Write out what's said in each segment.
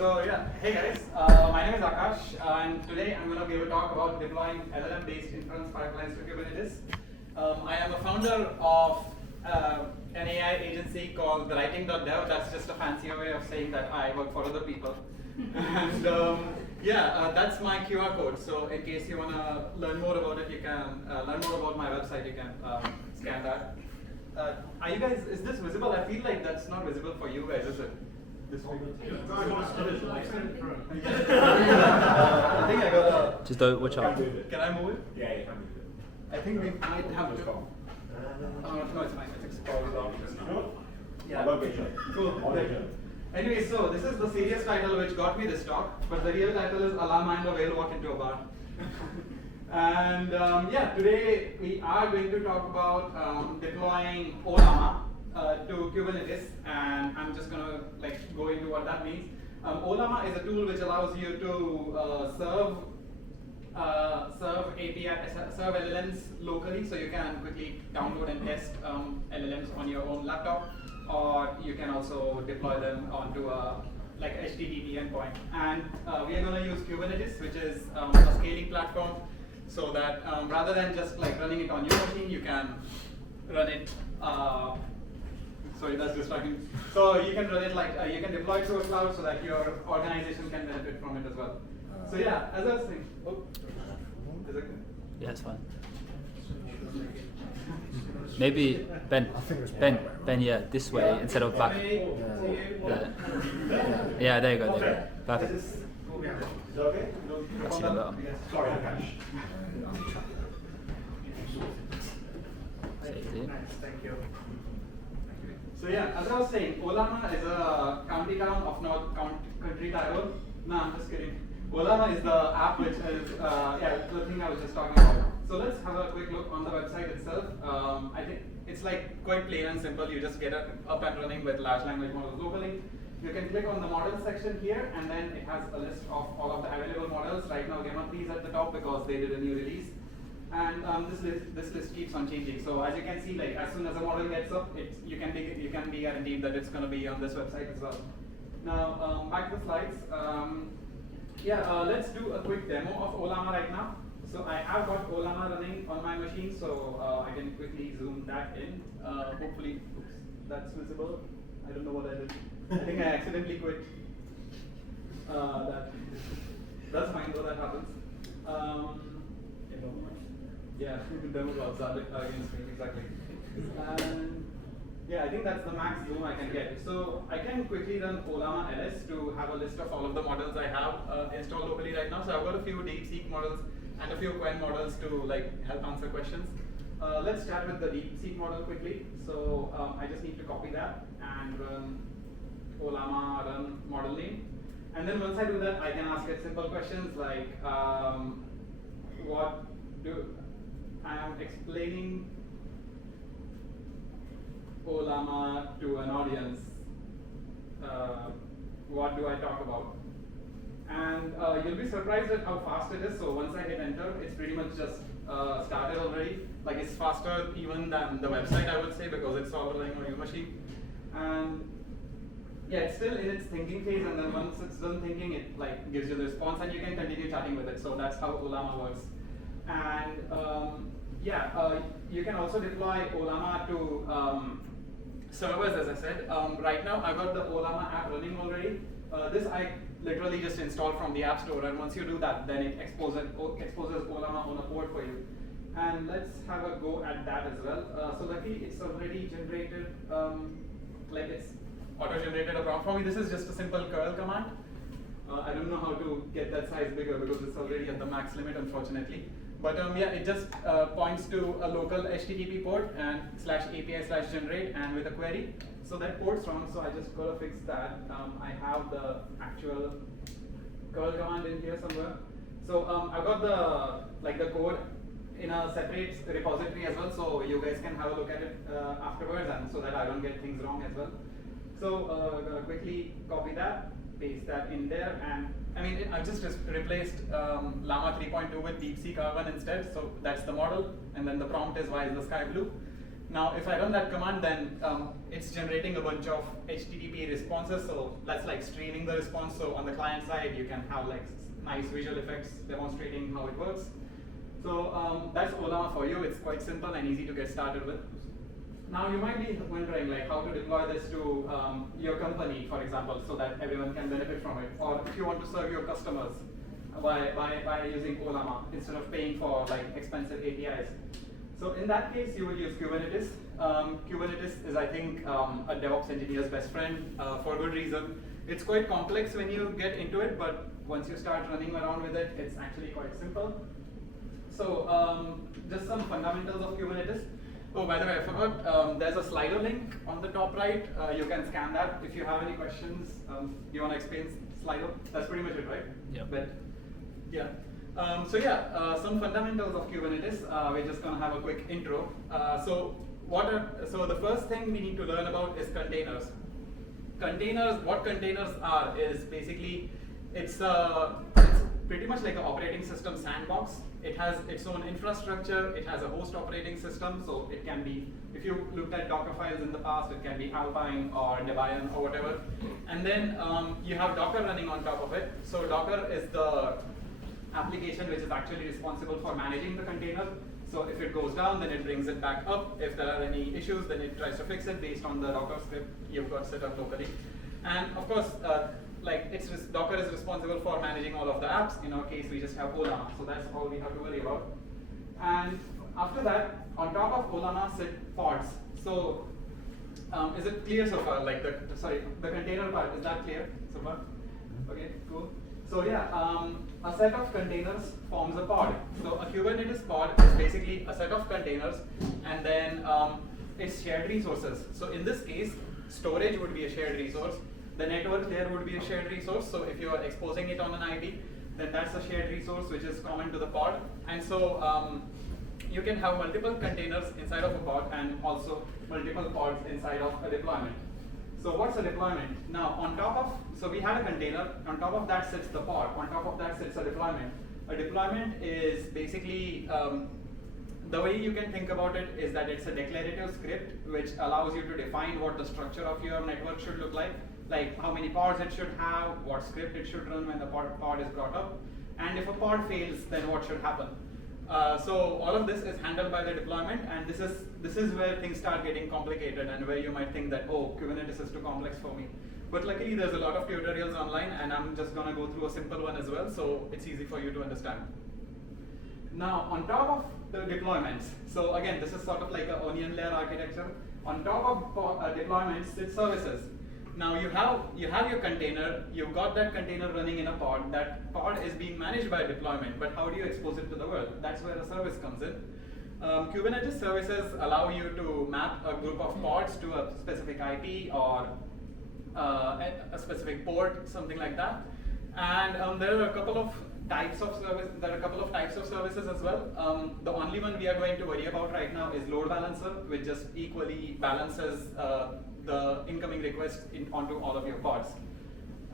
So yeah, hey guys, my name is Akash, and today I'm going to give a talk about deploying LLM-based inference pipelines to Kubernetes. I am a founder of an AI agency called the Writing.dev. That's just a fancier way of saying that I work for other people. And that's my QR code. So in case you want to learn more about it, you can learn more about my website. You can scan that. Are you guys? Is this visible? I feel like that's not visible for you guys, is it? This way. I think I got a. Just don't watch out. Can I move it? Yeah, you can move it. I think we might have to. No, it's fine. It's exposed. Yeah. Cool. Anyway, so this is the serious title which got me this talk, but the real title is Alama and a whale walk into a bar. And today we are going to talk about deploying Olama to Kubernetes, and I'm just going to go into what that means. Olama is a tool which allows you to serve LLMs locally, so you can quickly download and test LLMs on your own laptop, or you can also deploy them onto a HTTP endpoint. And we are going to use Kubernetes, which is a scaling platform, so that rather than just running it on your machine, you can run it. Sorry, that's distracting. So you can run it you can deploy it to a cloud, so that your organization can benefit from it as well. So yeah, as I was saying, is it good? Yeah, it's fine. Maybe Ben, yeah, this way instead of back. Yeah, there you go. Perfect. Is it okay? That's even better. Sorry, Akash. Safety. Thank you. So yeah, as I was saying, Olama is a county town of North Country Tyrol. No, I'm just kidding. Olama is the app which is the thing I was just talking about. So let's have a quick look on the website itself. I think it's quite plain and simple. You just get up and running with large language models locally. You can click on the model section here, and then it has a list of all of the available models. Right now, Gamma 3 is at the top because they did a new release. And this list keeps on changing. So as you can see, as soon as a model gets up, you can be guaranteed that it's going to be on this website as well. Now back to the slides. Let's do a quick demo of Olama right now. So I have got Olama running on my machine, so I can quickly zoom that in. Hopefully, that's visible. I don't know what I did. I think I accidentally quit. That's fine, though that happens. Yeah, demo logs are against me, exactly. And yeah, I think that's the max zoom I can get. So I can quickly run Olama ls to have a list of all of the models I have installed locally right now. So I've got a few DeepSeek models and a few Quen models to help answer questions. Let's start with the DeepSeek model quickly. So I just need to copy that and run Olama run model name. And then once I do that, I can ask it simple questions like I am explaining Olama to an audience. What do I talk about? And you'll be surprised at how fast it is. So once I hit enter, it's pretty much just started already. It's faster even than the website, I would say, because it's all running on your machine. And yeah, it's still in its thinking phase, and then once it's done thinking, it gives you the response, and you can continue chatting with it. So that's how Olama works. And you can also deploy Olama to servers, as I said. Right now, I've got the Olama app running already. This I literally just installed from the App Store, and once you do that, then it exposes Olama on a port for you. And let's have a go at that as well. So luckily, it's already generated, it's auto-generated a prompt for me. This is just a simple curl command. I don't know how to get that size bigger because it's already at the max limit, unfortunately. But it just points to a local HTTP port and /API/generate and with a query. So that port's wrong, so I just gotta fix that. I have the actual curl command in here somewhere. So I've got the code in a separate repository as well, so you guys can have a look at it afterwards, and so that I don't get things wrong as well. So gonna quickly copy that, paste that in there, and I've just replaced Llama 3.2 with DeepSeek R1 instead. So that's the model, and then the prompt is why is the sky blue. Now, if I run that command, then it's generating a bunch of HTTP responses. So that's like streaming the response. So on the client side, you can have like nice visual effects demonstrating how it works. So that's Olama for you. It's quite simple and easy to get started with. Now you might be wondering like how to deploy this to your company, for example, so that everyone can benefit from it. Or if you want to serve your customers by using Olama instead of paying for like expensive APIs. So in that case, you will use Kubernetes. Kubernetes is, I think, a DevOps engineer's best friend for good reason. It's quite complex when you get into it, but once you start running around with it, it's actually quite simple. So just some fundamentals of Kubernetes. Oh, by the way, I forgot, there's a Slido link on the top right. You can scan that. If you have any questions, do you want to explain Slido? That's pretty much it, right? Yeah. But, yeah. Some fundamentals of Kubernetes. We're just going to have a quick intro. So the first thing we need to learn about is containers. What containers are is basically, it's pretty much like an operating system sandbox. It has its own infrastructure. It has a host operating system. So it can be, if you looked at Docker files in the past, it can be Alpine or Debian or whatever. And then you have Docker running on top of it. So Docker is the application which is actually responsible for managing the container. So if it goes down, then it brings it back up. If there are any issues, then it tries to fix it based on the Docker script you've got set up locally. And of course, Docker is responsible for managing all of the apps. In our case, we just have Olama, so that's all we have to worry about. And after that, on top of Olama sit pods. So is it clear so far? Like the container part, is that clear so far? Okay, cool. So yeah, a set of containers forms a pod. So a Kubernetes pod is basically a set of containers, and then it's shared resources. So in this case, storage would be a shared resource. The network there would be a shared resource. So if you are exposing it on an IP, then that's a shared resource which is common to the pod. And so you can have multiple containers inside of a pod and also multiple pods inside of a deployment. So what's a deployment? Now on top of, so we have a container, on top of that sits the pod, on top of that sits a deployment. A deployment is basically, the way you can think about it is that it's a declarative script which allows you to define what the structure of your network should look like how many pods it should have, what script it should run when the pod is brought up, and if a pod fails, then what should happen. So all of this is handled by the deployment, and this is where things start getting complicated and where you might think that, oh, Kubernetes is too complex for me. But luckily there's a lot of tutorials online, and I'm just going to go through a simple one as well, so it's easy for you to understand. Now on top of the deployments, so again, this is sort of like an onion layer architecture. On top of deployments sit services. Now you have your container, you've got that container running in a pod. That pod is being managed by deployment, but how do you expose it to the world? That's where a service comes in. Kubernetes services allow you to map a group of pods to a specific IP or a specific port, something like that. And there are a couple of types of services as well. The only one we are going to worry about right now is load balancer, which just equally balances the incoming requests onto all of your pods.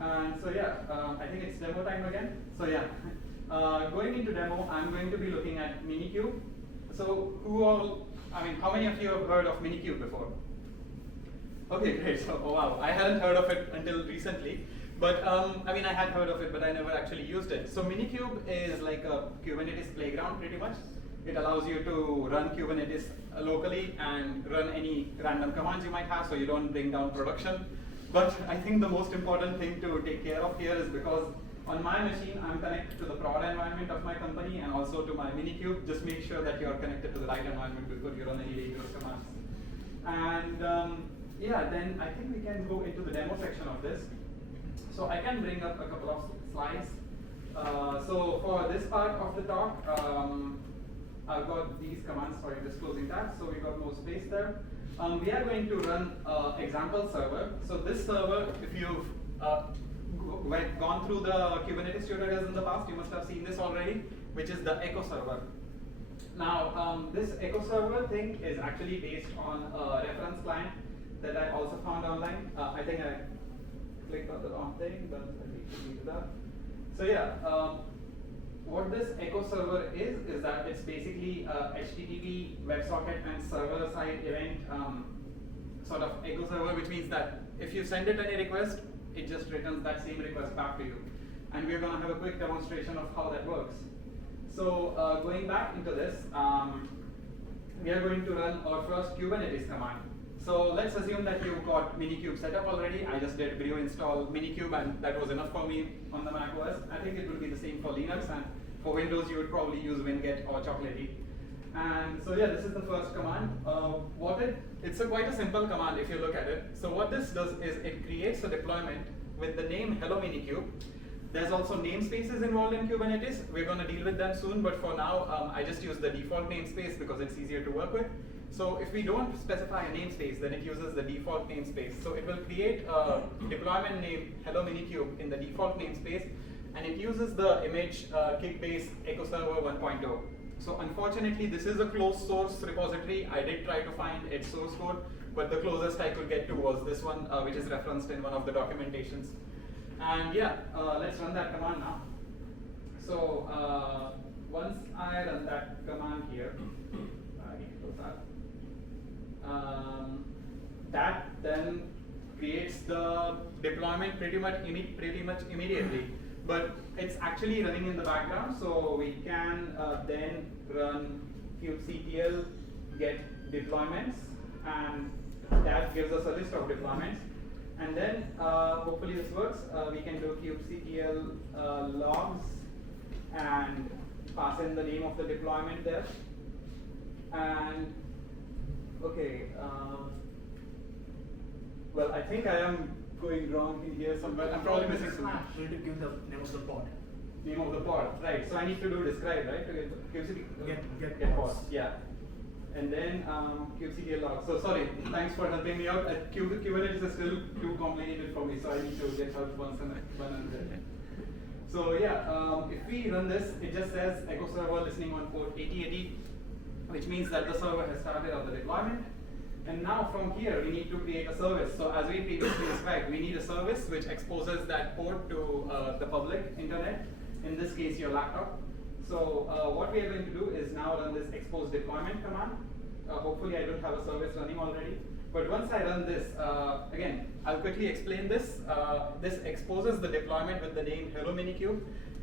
And so yeah, I think it's demo time again. So yeah, going into demo, I'm going to be looking at Minikube. So how many of you have heard of Minikube before? Okay, great. So, oh wow, I hadn't heard of it until recently. But I had heard of it, but I never actually used it. So Minikube is like a Kubernetes playground pretty much. It allows you to run Kubernetes locally and run any random commands you might have so you don't bring down production. But I think the most important thing to take care of here is because on my machine, I'm connected to the prod environment of my company and also to my Minikube. Just make sure that you're connected to the right environment before you run any dangerous commands. And yeah, then I think we can go into the demo section of this. So I can bring up a couple of slides. So for this part of the talk, I've got these commands, sorry, just closing that, so we got more space there. We are going to run example server. So this server, if you've gone through the Kubernetes tutorials in the past, you must have seen this already, which is the echo server. Now, this echo server thing is actually based on a reference client that I also found online. I think I clicked on the wrong thing, but let me do that. So yeah, what this echo server is that it's basically a HTTP WebSocket and server-side event sort of echo server, which means that if you send it any request, it just returns that same request back to you. And we're going to have a quick demonstration of how that works. So going back into this, we are going to run our first Kubernetes command. So let's assume that you've got Minikube set up already. I just did video install Minikube, and that was enough for me on the Mac OS. I think it will be the same for Linux, and for Windows you would probably use winget or chocolatey. And so yeah, this is the first command. It's quite a simple command if you look at it. So what this does is it creates a deployment with the name Hello Minikube. There's also namespaces involved in Kubernetes. We're going to deal with them soon, but for now, I just use the default namespace because it's easier to work with. So if we don't specify a namespace, then it uses the default namespace. So it will create a deployment name Hello Minikube in the default namespace, and it uses the image kick-based echo server 1.0. So unfortunately, this is a closed source repository. I did try to find its source code, but the closest I could get to was this one, which is referenced in one of the documentations. And yeah, let's run that command now. So once I run that command here, I need to close that. That then creates the deployment pretty much immediately. But it's actually running in the background, so we can then run kubectl get deployments, and that gives us a list of deployments. And then, hopefully this works, we can do kubectl logs and pass in the name of the deployment there. And, okay, well, I think I am going wrong in here somewhere. I'm probably missing something. You need to give the name of the pod. Name of the pod, right. So I need to do describe, right? To Get pod, yeah. And then kubectl log. So sorry, thanks for helping me out. Kubernetes is still too complicated for me, so I need to get help once and then. So yeah, if we run this, it just says echo server listening on port 8080, which means that the server has started on the deployment. And now from here, we need to create a service. So as we previously described, we need a service which exposes that port to the public internet, in this case, your laptop. So what we are going to do is now run this expose deployment command. Hopefully I don't have a service running already. But once I run this, again, I'll quickly explain this. This exposes the deployment with the name Hello Minikube.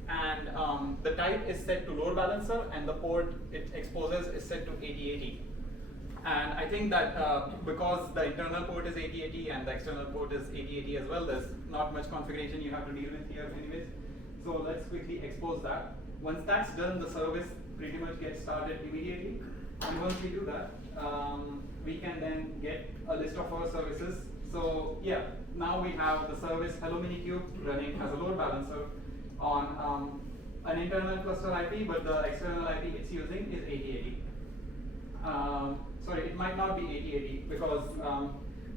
And the type is set to load balancer, and the port it exposes is set to 8080. And I think that because the internal port is 8080 and the external port is 8080 as well, there's not much configuration you have to deal with here anyways. So let's quickly expose that. Once that's done, the service pretty much gets started immediately. And once we do that, we can then get a list of our services. So yeah, now we have the service Hello Minikube running as a load balancer on an internal cluster IP, but the external IP it's using is 8080. Sorry, it might not be 8080 because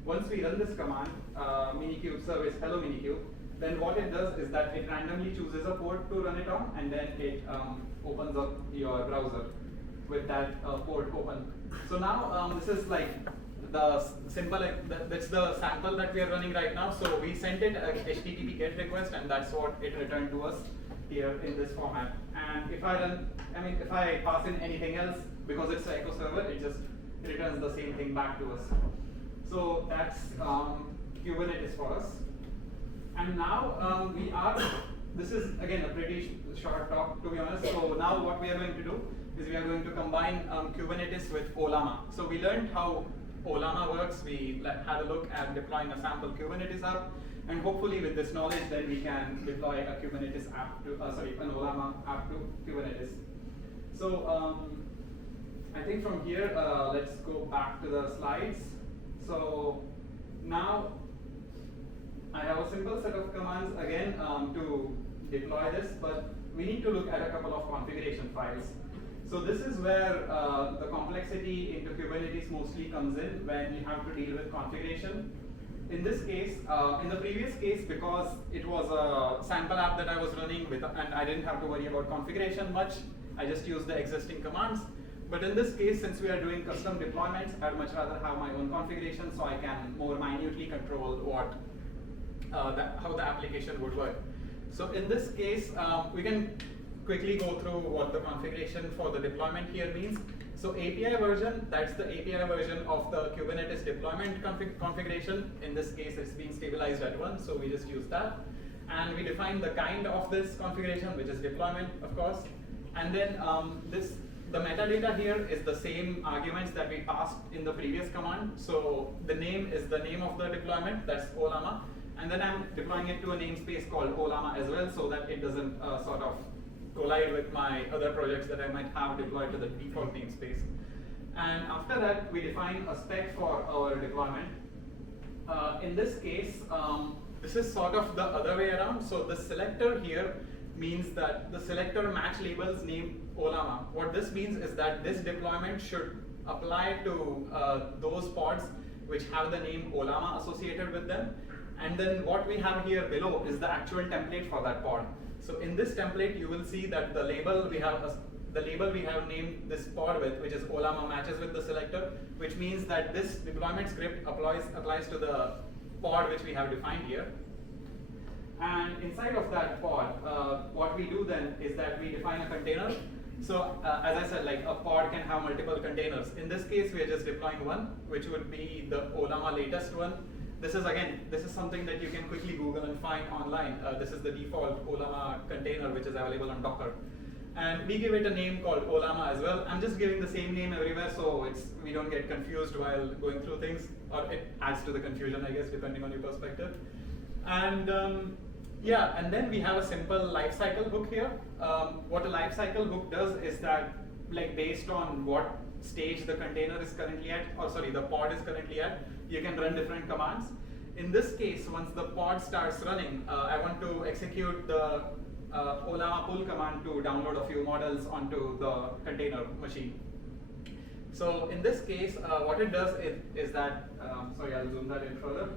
once we run this command, Minikube service Hello Minikube, then what it does is that it randomly chooses a port to run it on, and then it opens up your browser with that port open. So now this is like the simple, that's the sample that we are running right now. So we sent it a HTTP GET request, and that's what it returned to us here in this format. And if I run, if I pass in anything else, because it's an echo server, it just returns the same thing back to us. So that's Kubernetes for us. And now this is again a pretty short talk to be honest. So now what we are going to do is we are going to combine Kubernetes with Ollama. So we learned how Ollama works. We had a look at deploying a sample Kubernetes app. And hopefully with this knowledge, then we can deploy a Kubernetes app to, an Ollama app to Kubernetes. So I think from here, let's go back to the slides. So now I have a simple set of commands again to deploy this, but we need to look at a couple of configuration files. So this is where the complexity into Kubernetes mostly comes in when you have to deal with configuration. In this case, in the previous case, because it was a sample app that I was running with, and I didn't have to worry about configuration much, I just used the existing commands. But in this case, since we are doing custom deployments, I'd much rather have my own configuration so I can more minutely control what, how the application would work. So in this case, we can quickly go through what the configuration for the deployment here means. So API version, that's the API version of the Kubernetes deployment configuration. In this case, it's being stabilized at 1, so we just use that. And we define the kind of this configuration, which is deployment, of course. And then the metadata here is the same arguments that we passed in the previous command. So the name is the name of the deployment, that's Olama. And then I'm deploying it to a namespace called Olama as well, so that it doesn't sort of collide with my other projects that I might have deployed to the default namespace. And after that, we define a spec for our deployment. In this case, this is sort of the other way around. So the selector here means that the selector match labels name Olama. What this means is that this deployment should apply to those pods which have the name Olama associated with them. And then what we have here below is the actual template for that pod. So in this template, you will see that the label we have named this pod with, which is Olama, matches with the selector, which means that this deployment script applies to the pod which we have defined here. And inside of that pod, what we do then is that we define a container. So as I said, like a pod can have multiple containers. In this case, we are just deploying one, which would be the Olama latest one. This is something that you can quickly Google and find online. This is the default Olama container, which is available on Docker. And we give it a name called Olama as well. I'm just giving the same name everywhere, so we don't get confused while going through things, or it adds to the confusion, I guess, depending on your perspective. And yeah, and then we have a simple lifecycle hook here. What a lifecycle hook does is that, like, based on what stage the container is currently at, or sorry, the pod is currently at, you can run different commands. In this case, once the pod starts running, I want to execute the Olama pull command to download a few models onto the container machine. So in this case, what it does is that, sorry, I'll zoom that in further.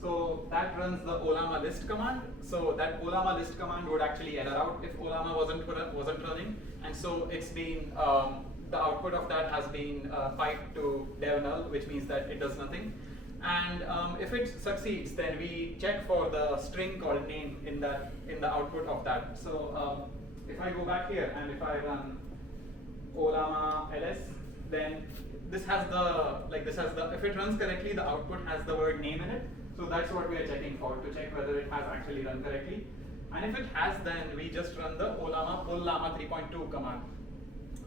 So that runs the Olama list command. So that Olama list command would actually error out if Olama wasn't running. And so it's been, the output of that has been piped to dev null, which means that it does nothing. And if it succeeds, then we check for the string called name in the output of that. So if I go back here and if I run Olama ls, then this has the, if it runs correctly, the output has the word name in it. So that's what we are checking for, to check whether it has actually run correctly. And if it has, then we just run the Olama pull llama 3.2 command.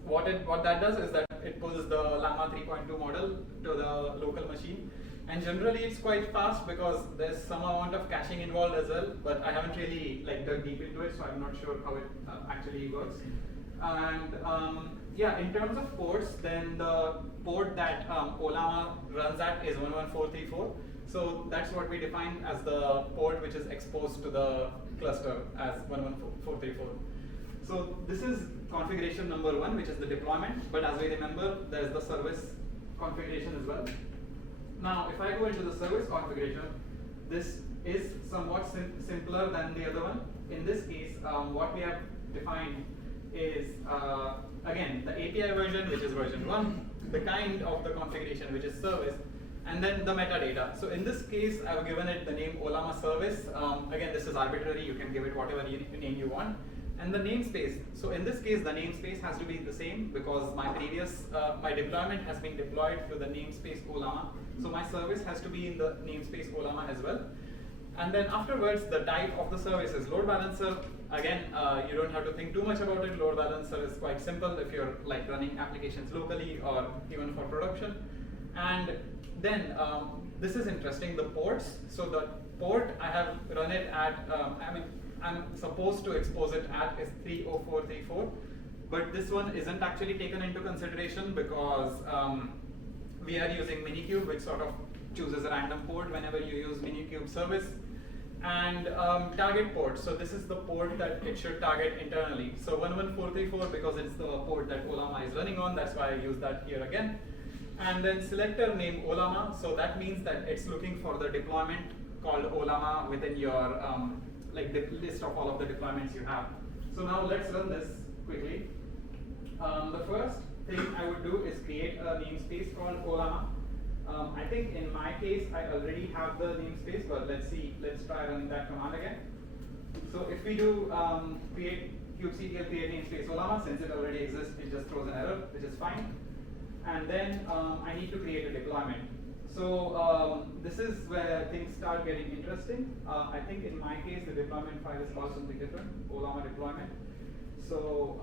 What that does is that it pulls the llama 3.2 model to the local machine. And generally it's quite fast because there's some amount of caching involved as well, but I haven't really dug deep into it, so I'm not sure how it actually works. And yeah, in terms of ports, then the port that Olama runs at is 11434. So that's what we define as the port which is exposed to the cluster as 11434. So this is configuration number 1, which is the deployment, but as we remember, there's the service configuration as well. Now, if I go into the service configuration, this is somewhat simpler than the other one. In this case, what we have defined is, again, the API version, which is version 1, the kind of the configuration, which is service, and then the metadata. So in this case, I've given it the name Olama service. Again, this is arbitrary. You can give it whatever name you want. And the namespace. So in this case, the namespace has to be the same because my previous, my deployment has been deployed to the namespace Olama. So my service has to be in the namespace Olama as well. And then afterwards, the type of the service is load balancer. Again, you don't have to think too much about it. Load balancer is quite simple if you're running applications locally or even for production. And then this is interesting, the ports. So the port I have run it at, I'm supposed to expose it at is 30434, but this one isn't actually taken into consideration because we are using Minikube, which sort of chooses a random port whenever you use Minikube service. And target port, so this is the port that it should target internally. So 11434 because it's the port that Olama is running on, that's why I use that here again. And then selector name Olama, so that means that it's looking for the deployment called Olama within your the list of all of the deployments you have. So now let's run this quickly. The first thing I would do is create a namespace called Olama. I think in my case I already have the namespace, but let's try running that command again. So if we do create kubectl create namespace Olama. Since it already exists, it just throws an error, which is fine. And then I need to create a deployment. So this is where things start getting interesting. I think in my case, the deployment file is called something different, Olama deployment. So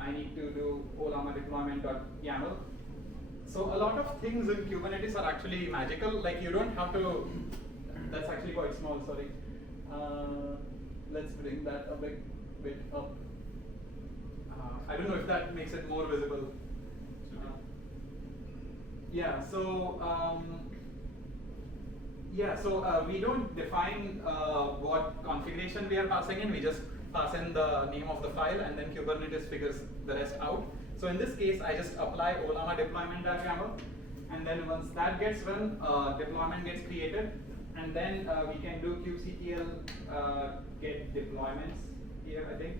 I need to do Olama deployment.yaml. So a lot of things in Kubernetes are actually magical. Like you don't have to. That's actually quite small. Sorry. Let's bring that a bit up. I don't know if that makes it more visible. Yeah. So we don't define what configuration we are passing in. We just pass in the name of the file, and then Kubernetes figures the rest out. So in this case, I just apply Olama deployment.yaml, and then once that gets run, deployment gets created, and then we can do kubectl get deployments here, I think.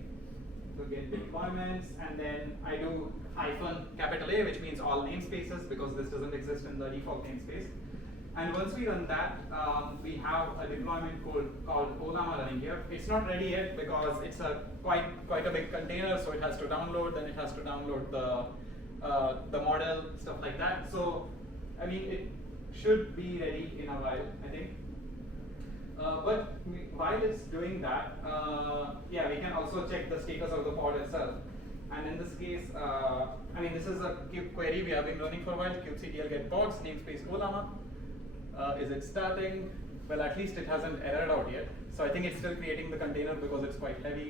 So get deployments, and then I do -A, which means all namespaces, because this doesn't exist in the default namespace. And once we run that, we have a deployment called Olama running here. It's not ready yet because it's a quite a big container, so it has to download. Then it has to download the model, stuff like that. So, I mean, it should be ready in a while, I think. But while it's doing that, we can also check the status of the pod itself. And in this case, I mean, this is a kube query we have been running for a while. kubectl get pods namespace Olama. Is it starting? Well, at least it hasn't errored out yet. So I think it's still creating the container because it's quite heavy.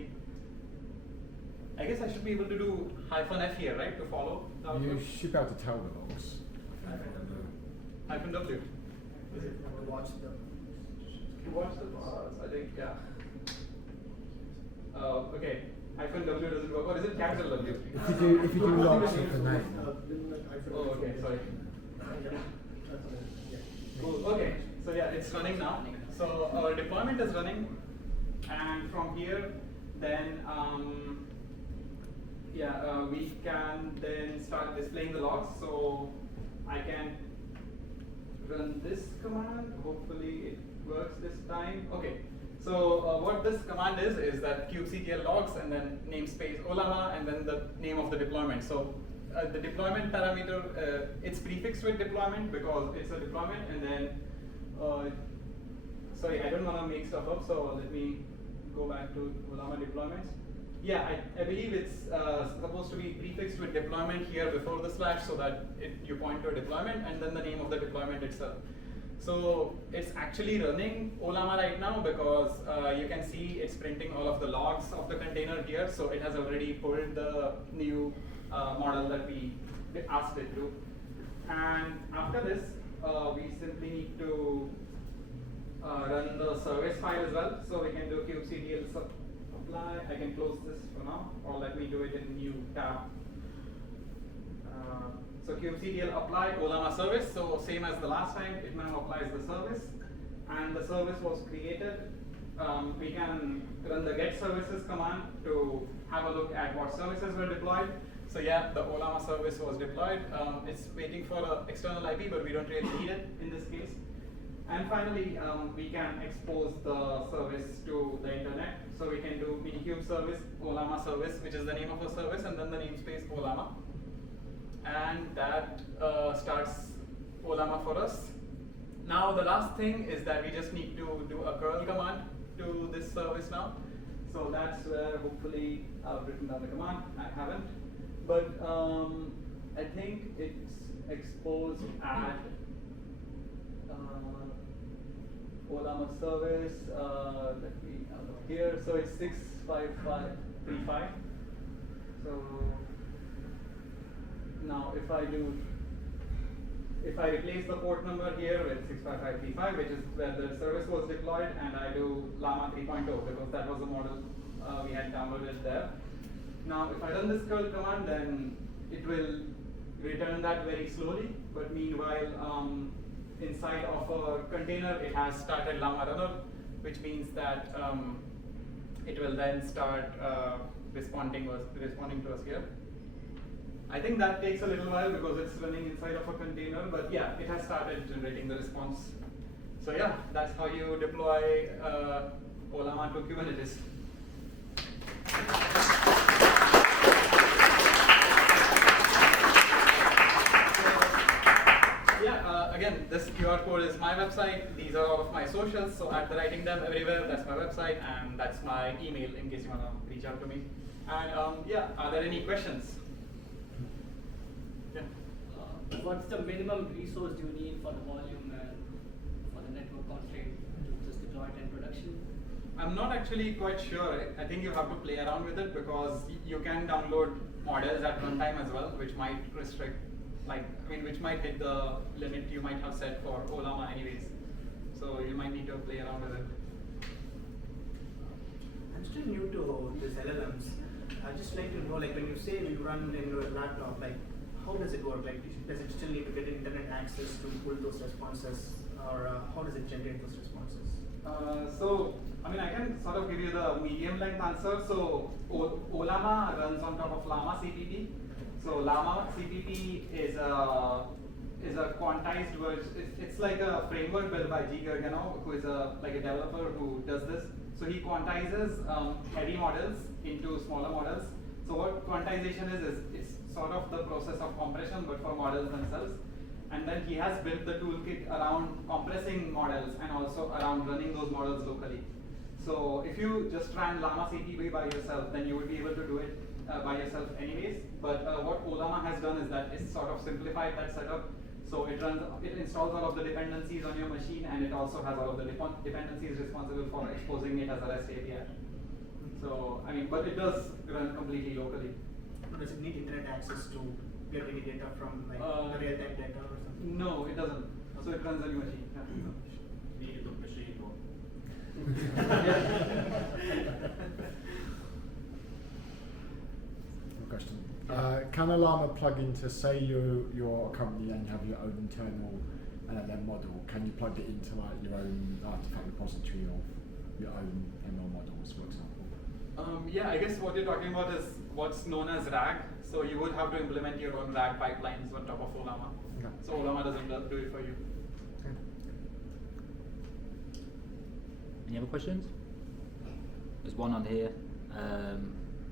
I guess I should be able to do -f here, right, to follow. You should be able to tell the logs. -w. Is it watch the? Watch the bars, I think, yeah. Okay, -w doesn't work, or is it capital W? If you do logs with the name. Oh, okay, sorry. Cool. Okay, so yeah, it's running now. So our deployment is running, and from here, then we can then start displaying the logs. So I can run this command. Hopefully it works this time. Okay. So what this command is that kubectl logs and then namespace Olama and then the name of the deployment. So the deployment parameter, it's prefixed with deployment because it's a deployment, and then, sorry, I don't want to make stuff up, so let me go back to Olama deployments. Yeah, I believe it's supposed to be prefixed with deployment here before the slash, so that you point to a deployment, and then the name of the deployment itself. So it's actually running Olama right now because you can see it's printing all of the logs of the container here. So it has already pulled the new model that we asked it to. And after this, we simply need to run the service file as well. So we can do kubectl apply. I can close this for now, or let me do it in new tab. So kubectl apply Olama service. So same as the last time, it now applies the service, and the service was created. We can run the get services command to have a look at what services were deployed. So yeah, the Olama service was deployed. It's waiting for an external IP, but we don't really need it in this case. And finally, we can expose the service to the internet. So we can do minikube service, Olama service, which is the name of the service, and then the namespace Olama. And that starts Olama for us. Now the last thing is that we just need to do a curl command to this service now. So that's where hopefully I've written down the command. I haven't. But I think it's exposed at Olama service. Let me look here. So it's 65535. So now if I replace the port number here with 65535, which is where the service was deployed, and I do Llama 3.0 because that was the model we had downloaded there. Now if I run this curl command, then it will return that very slowly, but meanwhile inside of a container it has started Llama runner, which means that it will then start responding to us here. I think that takes a little while because it's running inside of a container, but yeah, it has started generating the response. So yeah, that's how you deploy Olama to Kubernetes. website. These are all of my socials. So at the writing them everywhere, that's my website, and that's my email in case you want to reach out to me. And yeah, are there any questions? Yeah. What's the minimum resource you need for the volume and for the network constraint to just deploy it in production? I'm not actually quite sure. I think you have to play around with it because you can download models at runtime as well, which might restrict, which might hit the limit you might have set for Ollama anyways. So you might need to play around with it. I'm still new to these LLMs. I'd just like to know, like when you say you run in your laptop, like how does it work? Like does it still need to get internet access to pull those responses, or how does it generate those responses? I can sort of give you the medium length answer. So Ollama runs on top of Llama CPP. So Llama CPP is a quantized version. It's like a framework built by G. Gergano, who is a developer who does this. So he quantizes heavy models into smaller models. So what quantization is it's sort of the process of compression, but for models themselves. And then he has built the toolkit around compressing models and also around running those models locally. So if you just ran Llama CPP by yourself, then you would be able to do it by yourself anyways. But what Ollama has done is that it's sort of simplified that setup. So it installs all of the dependencies on your machine, and it also has all of the dependencies responsible for exposing it as a REST API. So but it does run completely locally. Does it need internet access to get any data from the real-time data or something? No, it doesn't. So it runs on your machine. Need the machine or Question. Can a Llama plug into, say you're a company and you have your own internal LLM model, can you plug it into your own artifact repository of your own ML models, for example? Yeah, I guess what you're talking about is what's known as RAG. So you would have to implement your own RAG pipelines on top of Ollama. Okay. So Ollama doesn't do it for you. Okay. Any other questions? There's one on here.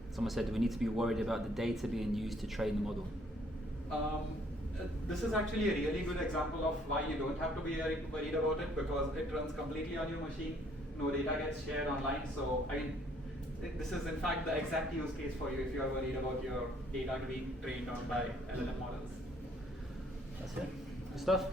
Someone said, do we need to be worried about the data being used to train the model? This is actually a really good example of why you don't have to be worried about it, because it runs completely on your machine. No data gets shared online. So this is in fact the exact use case for you if you are worried about your data being trained on by LLM models. That's it. Good stuff.